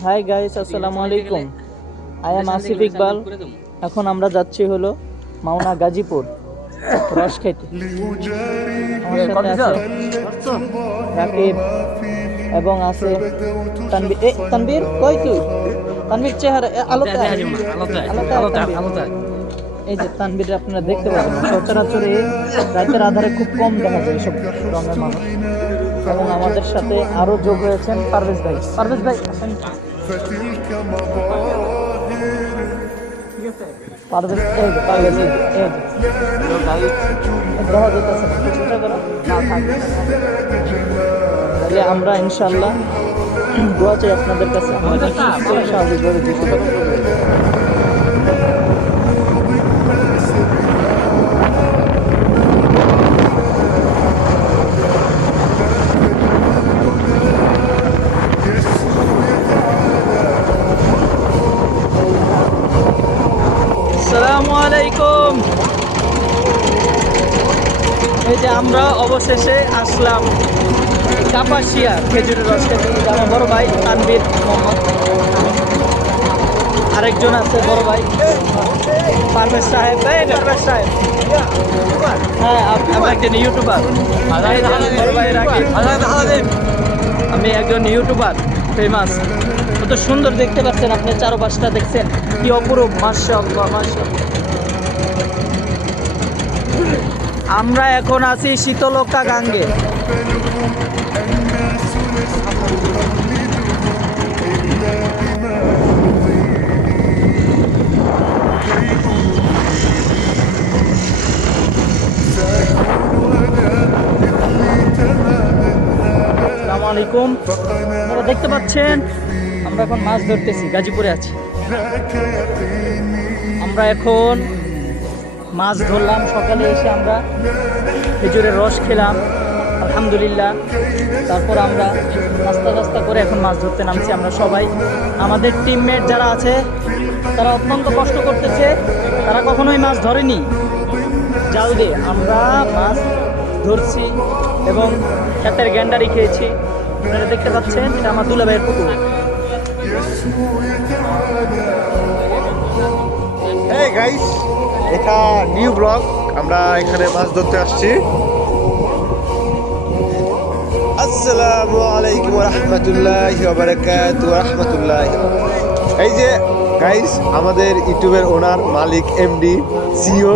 Hi guys আসসালামু আলাইকুম I am Asif Iqbal এখন আমরা যাচ্ছি হলো মাওনা গাজীপুর। রস খেতে। রাকিব এবং আছে তানবীর। এ তানবীর কই তুই? তানবীর চেহারা আলোতে। আলোতে তানবীর। এই যে তানবীর আপনারা দেখতে পাবেন সচরাচর রাতের আধারে খুব কম দেখা যায় এসব রঙের মানুষ। এবং আমাদের সাথে আরও যোগ হয়েছেন পারভেজ ভাই। পারভেজ ভাই। তাহলে আমরা ইনশাল্লাহ আপনাদের কাছে। আমাদের আলাইকুম এই যে আমরা অবশেষে আসলাম কাপাসিয়া খেজুরের রস খেতে। আমার বড় ভাই তানবীর মোহাম্মদ। আরেকজন আছে বড় ভাই। পারভেজ সাহেব। এই পারভেজ সাহেব। হ্যাঁ একজন ইউটিউবার। আমি একজন ইউটিউবার ফেমাস কত সুন্দর দেখতে পাচ্ছেন আপনি, চারপাশটা দেখছেন। কি অপরূপ, মাশাআল্লাহ মাশাআল্লাহ। আমরা এখন আছি শীতলক্ষা গাঙ্গে। আলাইকুম। দেখতে পাচ্ছেন, আমরা এখন মাছ ধরতেছি, গাজীপুরে আছি। আমরা এখন মাছ ধরলাম, সকালে এসে আমরা খেজুরের রস খেলাম, আলহামদুলিল্লাহ। তারপর আমরা নাস্তা টাস্তা করে এখন মাছ ধরতে নামছি আমরা সবাই। আমাদের টিমমেট যারা আছে, তারা অত্যন্ত কষ্ট করতেছে, তারা কখনোই মাছ ধরেনি। জাল দিয়ে আমরা মাছ ধরছি এবং ক্ষেতের গ্যান্ডারি খেয়েছি। আপনারা দেখতে পাচ্ছেন, এটা আমার দুলাভাইয়ের পুকুর এই গাইস এটা নিউ ব্লগ আমরা এখানে মাছ ধরতে আসছি। আসসালামু আলাইকুম রহমতুল্লাহ রহমতুল্লাহ এই যে গাইস আমাদের ইউটিউবের ওনার মালিক এমডি সিও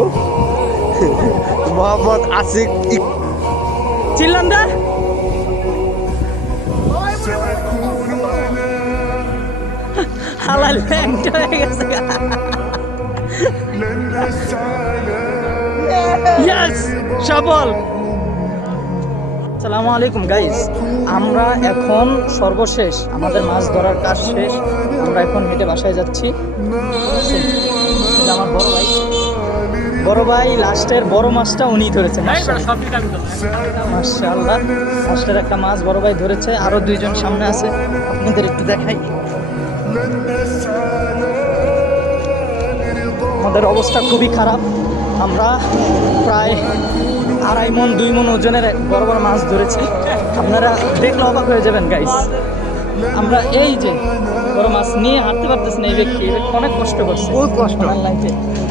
মোহাম্মদ আসিক ইক- চিল্লান্দা? হালাল হয়ে গেছে। ইয়েস সফল আসসালামু আলাইকুম গাইস আমরা এখন সর্বশেষ আমাদের মাছ ধরার কাজ শেষ আমরা এখন হেঁটে বাসায় যাচ্ছি আমার বড় ভাই বড় ভাই লাস্টের বড় মাছটা উনি ধরেছেন মাশাআল্লাহ লাস্টের একটা মাছ বড় ভাই ধরেছে আরও দুইজন সামনে আছে আপনাদের একটু দেখাই আমাদের অবস্থা খুবই খারাপ। আমরা প্রায় আড়াই মন দুই মন ওজনের বড় বড় মাছ ধরেছি। আপনারা দেখলে অবাক হয়ে যাবেন গাইস আমরা এই যে বড় মাছ নিয়ে হাঁটতে পারতেছি না এই ব্যক্তি অনেক কষ্ট করছে। বহুত কষ্ট।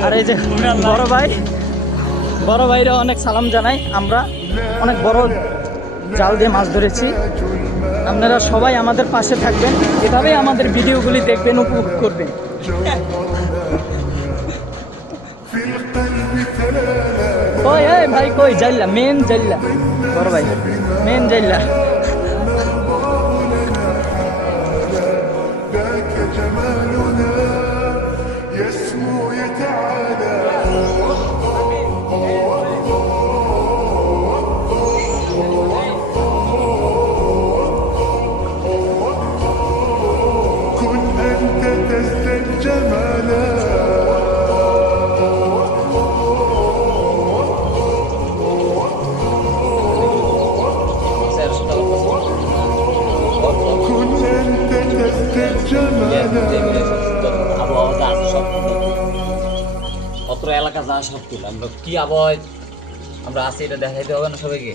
আর এই যে বড় ভাই বড় ভাইরা অনেক সালাম জানাই আমরা অনেক বড় জাল দিয়ে মাছ ধরেছি। আপনারা সবাই আমাদের পাশে থাকবেন। এভাবেই আমাদের ভিডিওগুলি দেখবেন উপভোগ করবেন। এই ভাই কই জাইল্লা মেন জাইল্লা বড় ভাই মেন জাইল্লা পুরো এলাকা যা সব তুলে আমরা কি আবহাওয়া আমরা আছি এটা দেখাইতে হবে না সবাইকে?